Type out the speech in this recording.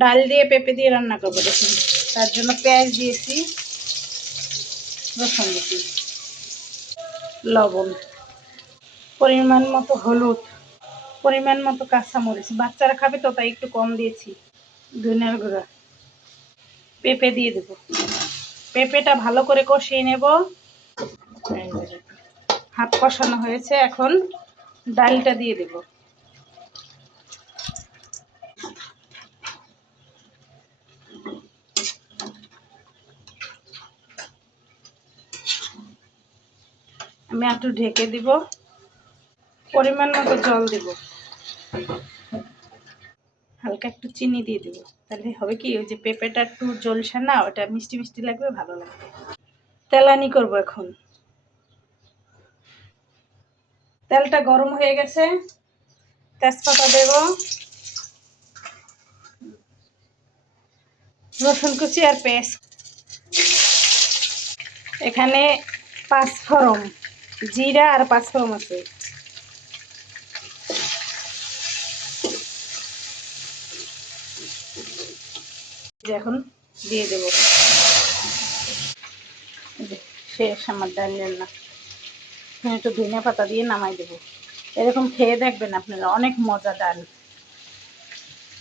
ডাল দিয়ে পেঁপে দিয়ে রান্না করবো দেখুন। তার জন্য পেঁয়াজ দিয়েছি, রসুন দিয়েছি, লবণ, পরিমাণ মতো হলুদ, পরিমাণ মতো কাঁচামরিচ, বাচ্চারা খাবে তো তাই একটু কম দিয়েছি, ধনিয়ার গুঁড়া। পেঁপে দিয়ে দেব, পেঁপেটা ভালো করে কষিয়ে নেব। হাফ কষানো হয়েছে, এখন ডালটা দিয়ে দেব। আমি একটু ঢেকে দিব, পরিমাণ মতো জল দেব, হালকা একটু চিনি দিয়ে দেব। তাহলে হবে কি, ওই যে পেঁপেটা একটু জলসা না, ওটা মিষ্টি মিষ্টি লাগবে, ভালো লাগবে। তেলানি করব এখন। তেলটা গরম হয়ে গেছে, তেজপাতা দেব, রসুন কুচি আর পেঁয়াজ। এখানে পাঁচফোড়ন, জিরা আর পাঁচফোড়ন আছে। এখন দিয়ে দেব। শেষ আমার ডাল রান্না। একটু ধনিয়া পাতা দিয়ে নামাই দেবো। এরকম খেয়ে দেখবেন আপনারা, অনেক মজা ডাল।